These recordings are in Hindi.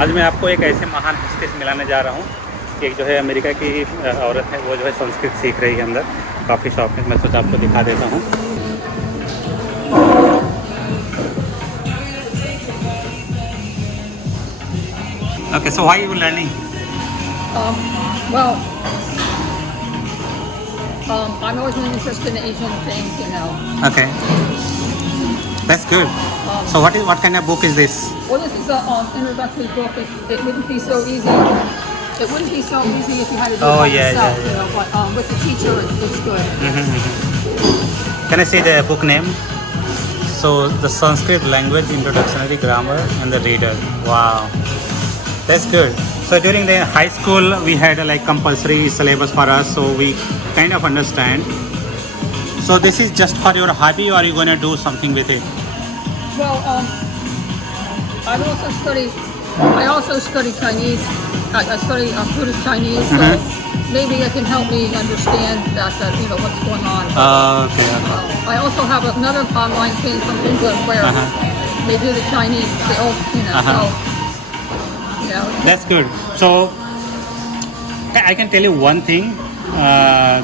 आज मैं आपको एक ऐसे महान हस्ती से मिलाने जा रहा हूँ। एक जो है अमेरिका की औरत है, वो जो है संस्कृत सीख रही है अंदर। काफ़ी शौक है, मैं सोचा आपको दिखा देता हूँ। Okay, so why are you learning? Well, I'm always been interested in Asian things, you know. Okay, that's good. So what kind of book is this? Well, this is an introductory book. It wouldn't be so easy. It wouldn't be so easy if you had to do it by yourself, you know. But with the teacher, it's good. Can I see the book name? So the Sanskrit language introductory grammar and the reader. Wow, that's good. So during the high school we had a like compulsory syllabus for us, so we kind of understand. So this is just for your hobby, or are you going to do something with it? Well, I also study Chinese. I study Buddhist Chinese, so maybe it can help me understand that you know what's going on. Okay. I also have another online thing from England where they do the Chinese, the old, you know. So, you know. That's good. So I can tell you one thing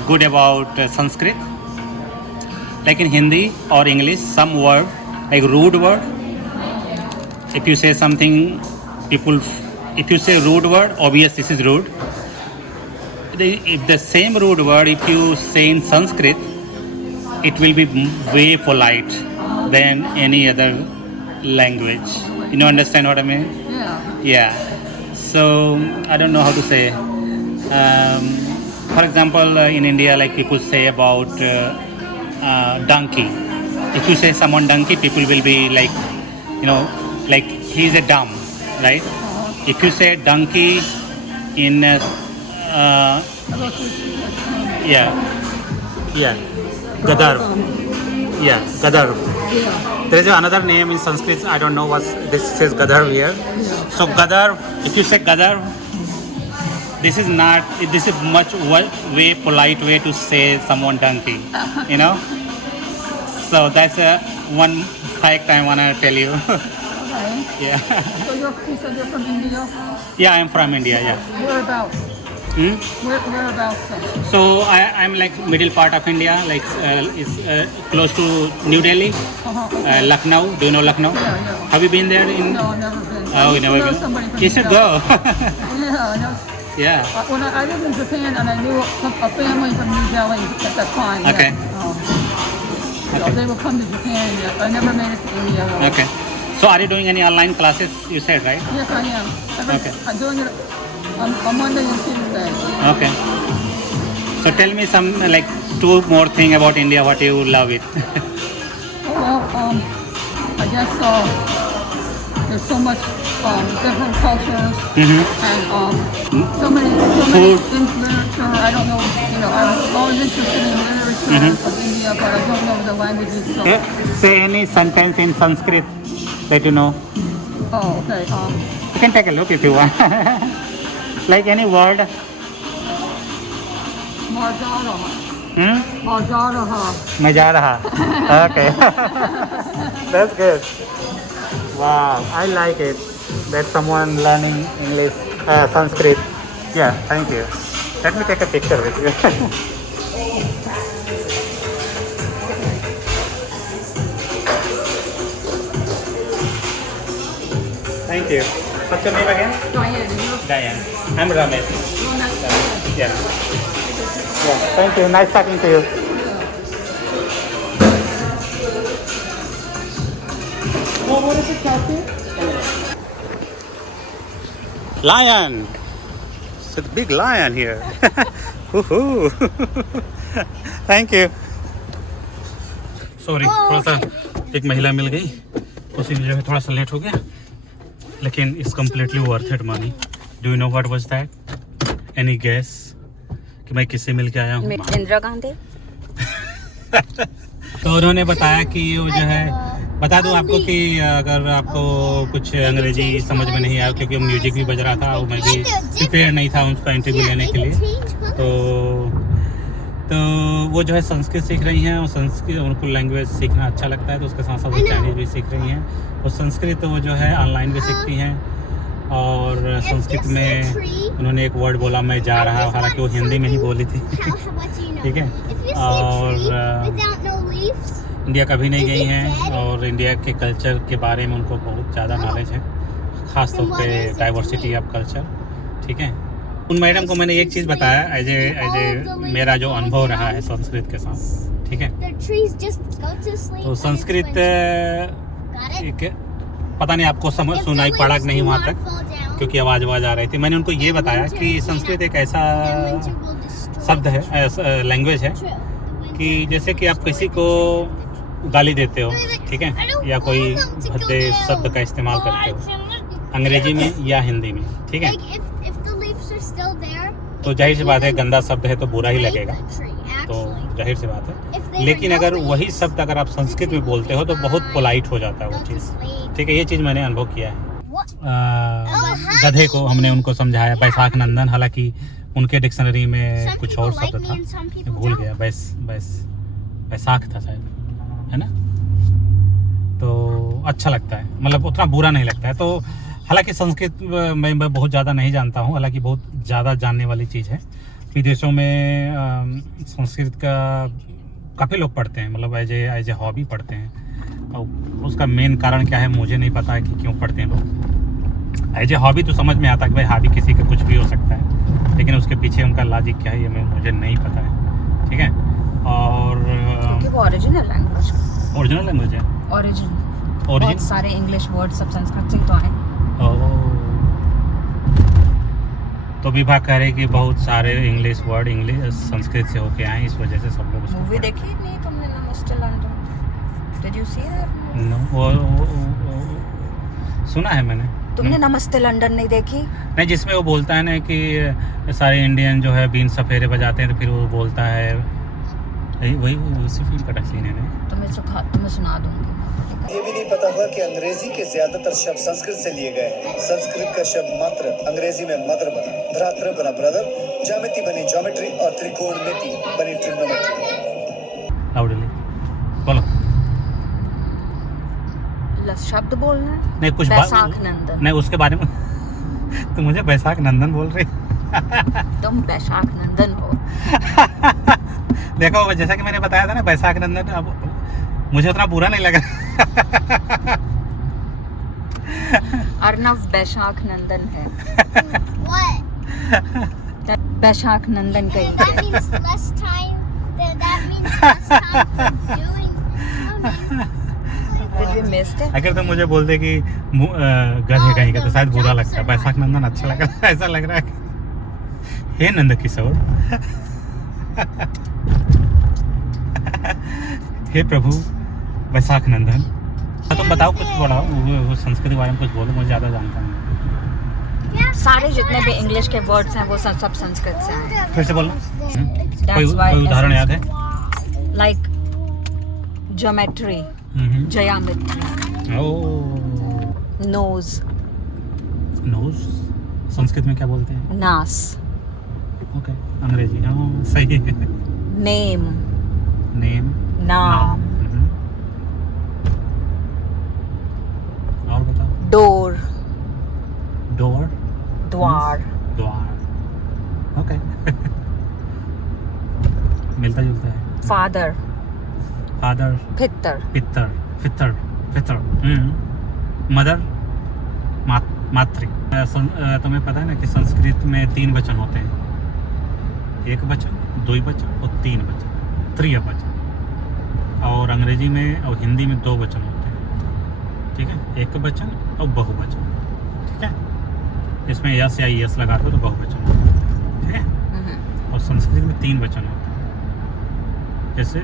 good about Sanskrit. Like in Hindi or English, some word like rude word. If you say something, if you say rude word, obvious this is rude. If the same rude word, if you say in Sanskrit, it will be way polite than any other language. You know, understand what I mean? Yeah. Yeah. So I don't know how to say. For example, in India, like people say about donkey. If you say someone donkey, people will be like, you know, like he's a dumb, right? If you say donkey in Gadar. Yeah, Gadar. Yeah. There is another name in Sanskrit. I don't know what this says. Gadar here. So Gadar. If you say Gadar, this is not. This is much way polite way to say someone donkey. You know. So that's one fact I wanna tell you. Okay. Yeah. So you said you're from India? Yeah, I'm from India. Yeah. Whereabouts? Whereabouts? So I'm like middle part of India, like it's close to New Delhi, Lucknow. Do you know Lucknow? Yeah. Have you been there? No, I've never been. Oh, you never know been? somebody from You should India. go. Yeah, I know. Yeah. When I lived in Japan and I knew a family from New Delhi at that time. Okay. So they would come to Japan. Yeah. I never made it to India. Though. Okay. So are you doing any online classes? You said, right? Yes, I am. Okay. I'm doing it on Monday and Tuesday. Okay. So tell me some like two more thing about India. What you love it? Well, I guess there's so much different cultures and so many literature. I don't know, you know, I was always interested in literature of India, but I don't know the languages. So. Say any sentence in Sanskrit that you know. Oh, okay. You can take a look if you want. Like any word. Marjaraha. Marjaraha. Majaraha. Okay. That's good. Wow, I like it. That someone learning English, Sanskrit. Yeah, thank you. Let me take a picture with you. Thank you. What's your name again? Diane. I'm Ramesh. Yeah. Yeah. Thank you. Nice talking to you. What is it, Kelsey? Lion. It's a big lion here. Woohoo. Thank you. Sorry, थोड़ा सा एक महिला मिल गई, उसी वजह से थोड़ा सा लेट हो गया, लेकिन it's completely worth it money. Do you know what was that? Any guess? कि मैं किससे मिल के आया हूँ? इंदिरा गांधी। तो उन्होंने बताया कि वो जो है, बता दूं आपको कि अगर आपको कुछ अंग्रेजी समझ में नहीं आया, क्योंकि म्यूजिक भी बज रहा था और मैं भी प्रिपेयर नहीं था उसका इंटरव्यू लेने के लिए, तो वो जो है संस्कृत सीख रही हैं, और संस्कृत उनको लैंग्वेज सीखना अच्छा लगता है, तो उसके साथ साथ वो चाइनीज़ भी सीख रही हैं, और संस्कृत वो जो है ऑनलाइन भी सीखती हैं, और संस्कृत में उन्होंने एक वर्ड बोला मैं जा रहा, हालांकि वो हिंदी में ही बोली थी। ठीक है, और इंडिया कभी नहीं गई हैं और इंडिया के कल्चर के बारे में उनको बहुत ज़्यादा नॉलेज है, ख़ास तौर पे डाइवर्सिटी ऑफ कल्चर। ठीक है, उन मैडम को मैंने एक चीज़ बताया एज ए मेरा जो अनुभव रहा है संस्कृत के साथ। ठीक है, तो संस्कृत एक पता नहीं आपको समझ सुनाई पड़ा कि नहीं वहाँ तक, क्योंकि आवाज़ आ रही थी। मैंने उनको ये बताया कि संस्कृत एक ऐसा शब्द है, लैंग्वेज है कि जैसे कि आप किसी को गाली देते हो, ठीक है, या कोई भद्दे शब्द का इस्तेमाल करते हो अंग्रेजी में या हिंदी में, ठीक है, तो जाहिर सी बात है गंदा शब्द है तो बुरा ही लगेगा, तो जाहिर सी बात है। लेकिन अगर वही शब्द अगर आप संस्कृत में बोलते हो तो बहुत पोलाइट हो जाता है वो चीज़। ठीक है, ये चीज़ मैंने अनुभव किया है। गधे को हमने उनको समझाया बैसाख नंदन, हालांकि उनके डिक्शनरी में कुछ और शब्द था, भूल गया, बैसाख था शायद, है ना। तो अच्छा लगता है, मतलब उतना बुरा नहीं लगता है। तो हालांकि संस्कृत मैं बहुत ज़्यादा नहीं जानता हूँ, हालांकि बहुत ज़्यादा जानने वाली चीज़ है। विदेशों में संस्कृत का काफ़ी लोग पढ़ते हैं, मतलब एज ए हॉबी पढ़ते हैं। और उसका मेन कारण क्या है मुझे नहीं पता है कि क्यों पढ़ते हैं लोग। एज ए हॉबी तो समझ में आता है कि भाई हॉबी किसी का कुछ भी हो सकता है, लेकिन उसके पीछे उनका लॉजिक क्या है ये मुझे नहीं पता है। ठीक है, और क्योंकि वो ओरिजिनल लैंग्वेज है, बहुत सारे इंग्लिश वर्ड सब संस्कृत से ही तो आए। तो विभा कह रहे कि बहुत सारे इंग्लिश वर्ड संस्कृत से होके आए, इस वजह से सब लोग उसको मूवी देखी नहीं तुमने Namaste London? Did you see that? No, वो सुना है मैंने। तुमने नमस्ते लंदन नहीं देखी? नहीं, जिसमें वो बोलता है ना कि सारे इंडियन जो है बीन सफेरे बजाते हैं, तो फिर वो बोलता है वही उसी फिल्म का सीन है ना। तुम्हें सुना दूंगी। ये भी नहीं पता होगा कि अंग्रेजी के ज्यादातर शब्द संस्कृत से लिए गए हैं। संस्कृत का शब्द मात्र अंग्रेजी में मदर बना, भ्रातृ बना ब्रदर, ज्यामिति बनी ज्योमेट्री और त्रिकोणमिति बनी ट्रिग्नोमेट्री। लाउडली बोलो। शब्द बोलना है? नहीं, कुछ बैसाख नंदन। नहीं, उसके बारे में तुम मुझे बैसाख नंदन बोल रही। तुम बैसाख नंदन हो। देखो, जैसा कि मैंने बताया था ना बैसाख नंदन, अब मुझे उतना बुरा नहीं लगा। अर्नव बैसाख नंदन है। बैसाख नंदन कहीं अगर तुम मुझे बोलते कि गधे कहीं का तो शायद बुरा लगता है, बैसाख नंदन अच्छा लग रहा है, ऐसा लग रहा है कि हे नंद किशोर, हे प्रभु बैसाख नंदन। तुम बताओ, कुछ बोलो, वो संस्कृत के बारे में कुछ बोलो, मुझे ज़्यादा जानता नहीं। सारे जितने भी इंग्लिश के वर्ड्स हैं वो सब संस्कृत से हैं। फिर से बोलो, कोई उदाहरण याद है? लाइक ज्योमेट्री, ज्यामिति, नोज संस्कृत में क्या बोलते हैं? नास। ओके, अंग्रेजी, हाँ सही है। नेम, नाम। और बताओ। डोर, द्वार। ओके। मिलता जुलता है। फादर, पितर। मदर, मातृ। तुम्हें पता है ना कि संस्कृत में 3 वचन होते हैं, 1 वचन, 2 वचन और 3 वचन, त्रिवचन। और अंग्रेजी में और हिंदी में 2 वचन होते हैं, ठीक है, 1 वचन और बहुवचन। ठीक है, इसमें यस या यस लगा दो तो बहुवचन होता है, ठीक है। और संस्कृत में 3 वचन होते हैं। जैसे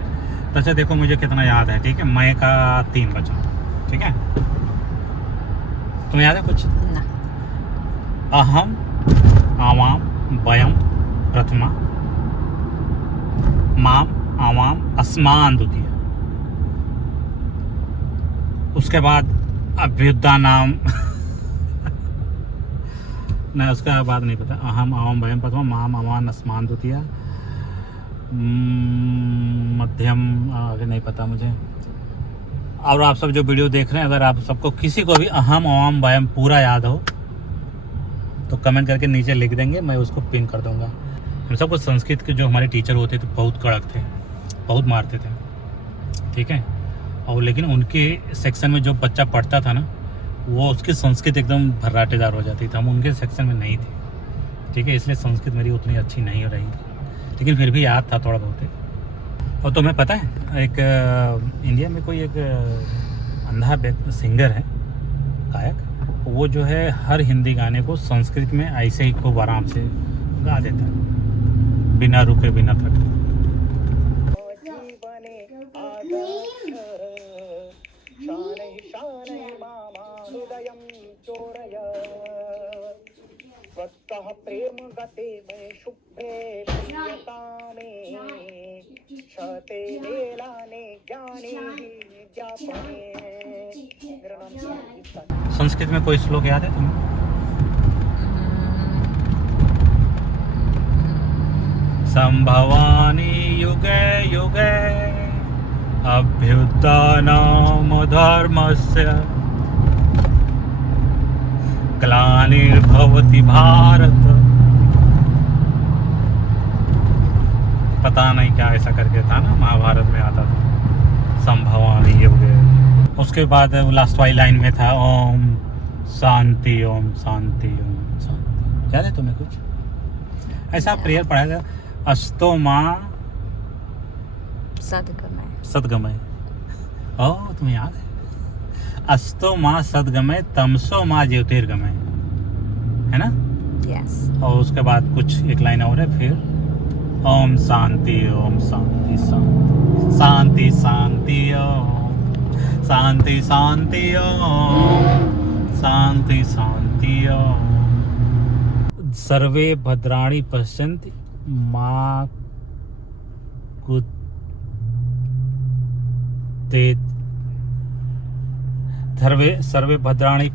अच्छा देखो, मुझे कितना याद है, ठीक है, मैं का 3 वचन, ठीक है। तुम्हें याद है कुछ? ना। अहम, आवाम, वयम प्रथमा, माम, आवाम, अस्मान द्वितीय। उसके बाद अभ्युदय नाम नहीं, उसका बाद नहीं पता। अहम, आवाम, वयम प्रथमा, माम, आवाम, अस्मान द्वितीय, मध्यम आगे नहीं पता मुझे। और आप सब जो वीडियो देख रहे हैं, अगर आप सबको किसी को भी अहम, अवाम, वयम पूरा याद हो तो कमेंट करके नीचे लिख देंगे, मैं उसको पिन कर दूंगा। हम सबको संस्कृत के जो हमारे टीचर होते थे बहुत कड़क थे, बहुत मारते थे, ठीक है। और लेकिन उनके सेक्शन में जो बच्चा पढ़ता था ना, वो उसकी संस्कृत एकदम भर्राटेदार हो जाती थी। हम उनके सेक्शन में नहीं थे, ठीक है, इसलिए संस्कृत मेरी उतनी अच्छी नहीं हो रही थी, लेकिन फिर भी याद था थोड़ा बहुत। और तुम्हें पता है एक इंडिया में कोई एक अंधा सिंगर है, गायक, वो जो है हर हिंदी गाने को संस्कृत में ऐसे ही खूब आराम से गा देता है, बिना रुके बिना थके। प्रेम गते में शुभ्रे प्रियतामे शते लीलाने ज्ञानी ज्ञापने। मेरा नाम संस्कृत में कोई श्लोक याद है तुम्हें? संभवानि युगे युगे अभ्युत्थानं धर्मस्य ग्लानिर्भवति भारत। पता नहीं क्या ऐसा करके था ना, महाभारत में आता था संभवानि युगे। उसके बाद लास्ट वाली लाइन में था ओम शांति ओम शांति ओम शांति। याद है तुम्हें कुछ ऐसा प्रेयर पढ़ा था? अस्तो माँ सदगमय। ओह तुम्हें याद है? अस्तो माँ सदगमय तमसो माँ ज्योतिर्गमय, है ना? Yes. और उसके बाद कुछ एक लाइन और है फिर ओम शांति शांति शांति शांति ओम शांति शांति ओम शांति शांति ओम। सर्वे भद्राणि पश्यन्ति मां कुते सर्वे भद्राणि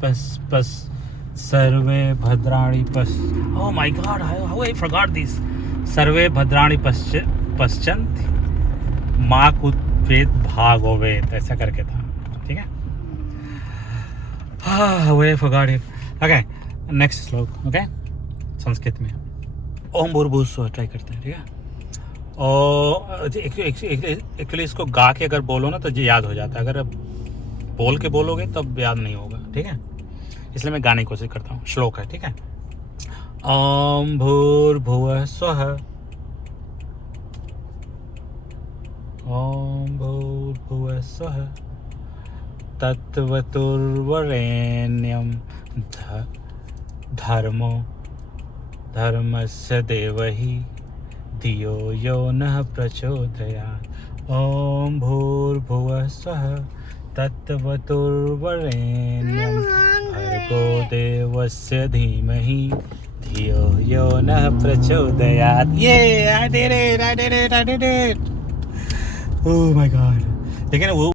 सर्वे भद्राणि oh my God, how I forgot this. सर्वे भद्राणि पश्यन्ति मां कुत्वेत भागोवेत, ऐसा करके था, ठीक है। How I forgot it. Okay, next श्लोक, ओके, संस्कृत में ओम भूर्भुवस्सुवः ट्राई करते हैं, ठीक है। और एक्चुअली इसको गा के अगर बोलो ना तो ये याद हो जाता है, अगर बोल के बोलोगे तब याद नहीं होगा, ठीक है, इसलिए मैं गाने की कोशिश करता हूँ। श्लोक है, ठीक है। ओम भूर्भुवः स्वः ओम भूर्भुवः स्वः तत्त्वतुर्वरेण्यं धर्मस्य देवहि धियो यो नः प्रचोदयात्। ओम भूर्भुवः स्वः तत्त्वतुर्वरेण्यं भर्गो देवस्य धीमहि धियो यो नः प्रचोदयात्। I did it. Oh my God. लेकिन वो